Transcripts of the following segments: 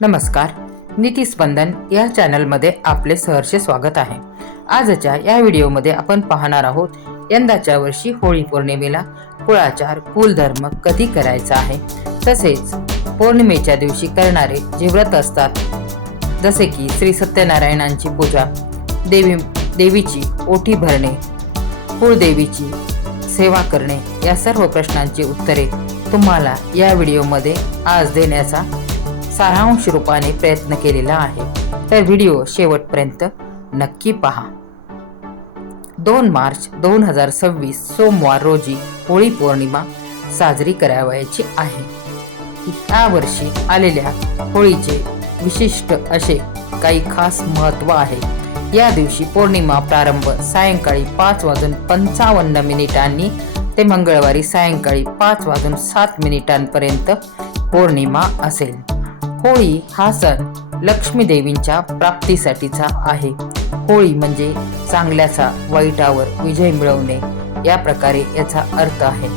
नमस्कार, नीतिस्पंदन या चॅनलमध्ये आपले सहर्ष स्वागत आहे. आजच्या या व्हिडिओमध्ये आपण पाहणार आहोत यंदाच्या वर्षी होळी पौर्णिमेला कुळाचार कुलधर्म कधी करायचा आहे, तसेच पौर्णिमेच्या दिवशी करणारे जे व्रत असतात जसे की श्री सत्यनारायणांची पूजा, देवीची ओटी भरणे, कुळदेवीची सेवा करणे, या सर्व प्रश्नांची उत्तरे तुम्हाला या व्हिडिओमध्ये आज देण्याचा सारांश रूपाने प्रयत्न केलेला आहे. तर व्हिडिओ शेवटपर्यंत नक्की पहा. 2 मार्च 2026 सोमवार रोजी होळी पौर्णिमा साजरी करावयाची आहे. या वर्षी आलेल्या होळीचे विशिष्ट असे काही खास महत्त्व आहे. या दिवशी पौर्णिमा प्रारंभ सायंकाळी 5:55 ते मंगळवारी सायंकाळी 5:07 पौर्णिमा असेल. होळी हा सण लक्ष्मी देवींच्या प्राप्तीसाठीचा आहे. होळी म्हणजे चांगल्याचा वाईटावर विजय मिळवणे, या प्रकारे याचा अर्थ आहे.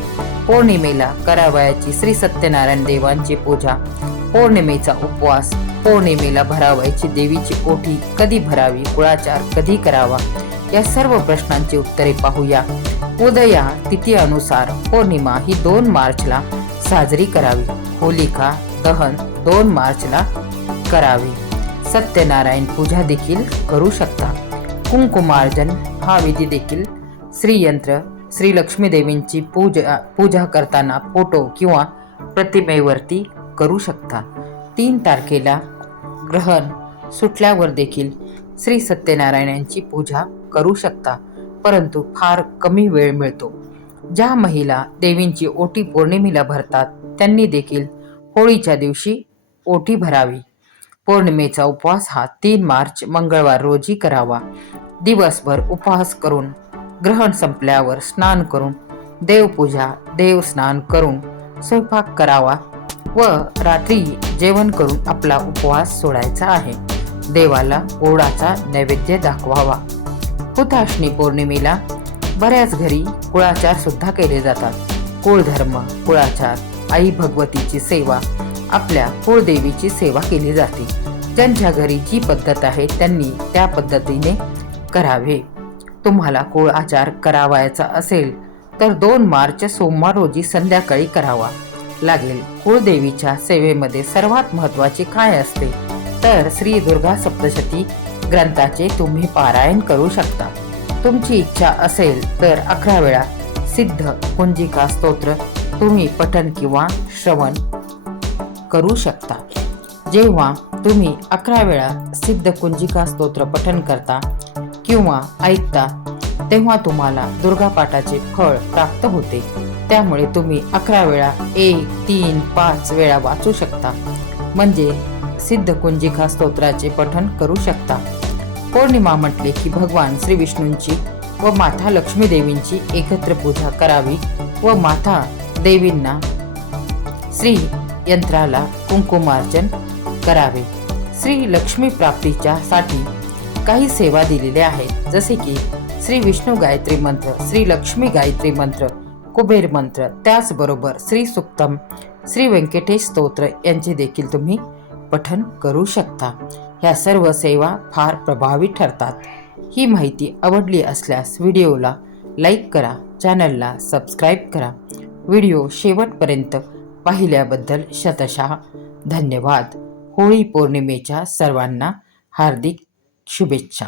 पौर्णिमेला करावयाची श्री सत्यनारायण देवांची पूजा, पौर्णिमेचा उपवास, पौर्णिमेला भरावयाची देवीची ओटी कधी भरावी, कुळाचार कधी करावा, या सर्व प्रश्नांची उत्तरे पाहूया. उदया तिथीनुसार पौर्णिमा ही 2 मार्चला साजरी करावी. होलिका दहन 2 मार्चला करावे. सत्यनारायण पूजा देखील करू शकता. कुंकुमार्जन हा विधी देखील श्रीयंत्र श्री लक्ष्मी देवींची पूजा करताना फोटो किंवा प्रतिमेवरती करू शकता. 3 तारखेला ग्रहण सुटल्यावर देखील श्री सत्यनारायणांची पूजा करू शकता, परंतु फार कमी वेळ मिळतो. ज्या महिला देवींची ओटी पौर्णिमेला भरतात त्यांनी देखील होळीच्या दिवशी ओटी भरावी. पौर्णिमेचा उपवास हा 3 मार्च मंगळवार रोजी करावा. दिवसभर उपवास करून ग्रहण संपल्यावर स्नान करून देवपूजा देवस्नान करून स्वयंपाक करावा व रात्री जेवण करून आपला उपवास सोडायचा आहे. देवाला गोडाचा नैवेद्य दाखवावा. हुताशनी पौर्णिमेला बऱ्याच घरी कुळाचार सुद्धा केले जातात. कुळधर्म, कुळाचार, आई भगवतीची सेवा, आपल्या कुळदेवीची सेवा केली जाते. ज्यांच्या घरी जी पद्धत आहे त्यांनी त्या पद्धतीने करावे. तुम्हाला कुळाचार करावायचा असेल तर 2 मार्च सोमवार रोजी संध्याकाळी करावा लागेल. कुळदेवीच्या सेवेमध्ये सर्वात महत्त्वाचे काय असते तर श्री दुर्गा सप्तशती ग्रंथाचे तुम्ही पारायण करू शकता. तुमची इच्छा असेल तर 11 वेळा सिद्ध कुंजिका स्तोत्र तुम्ही पठण किंवा श्रवण करू शकता. जेव्हा तुम्ही 11 वेळा सिद्ध कुंजिका स्तोत्र पठण करता किंवा ऐकता तेव्हा तुम्हाला दुर्गा पाठाचे फळ प्राप्त होते. त्यामुळे तुम्ही 11 वेळा 1, 3, 5 वेळा वाचू शकता, म्हणजे सिद्ध कुंजिका स्तोत्राचे पठण करू शकता. पौर्णिमा म्हटले की भगवान श्री विष्णूंची व माता लक्ष्मी देवींची एकत्र पूजा करावी व माता देवींना श्री यंत्राला कुंकुमार्चन करावे. श्री लक्ष्मी प्राप्तीच्या साठी काही सेवा दिलेल्या आहेत, जसे की श्री विष्णू गायत्री मंत्र, श्री लक्ष्मी गायत्री मंत्र, कुबेर मंत्र, त्याचबरोबर श्री सुक्तम, श्री व्यंकटेश स्तोत्र यांचे देखील तुम्ही पठण करू शकता. ह्या सर्व सेवा फार प्रभावी ठरतात. ही माहिती आवडली असल्यास व्हिडिओला लाईक करा, चॅनलला सबस्क्राईब करा. व्हिडिओ शेवटपर्यंत पाहिल्याबद्दल शतशः धन्यवाद. होळी पौर्णिमेच्या सर्वांना हार्दिक शुभेच्छा.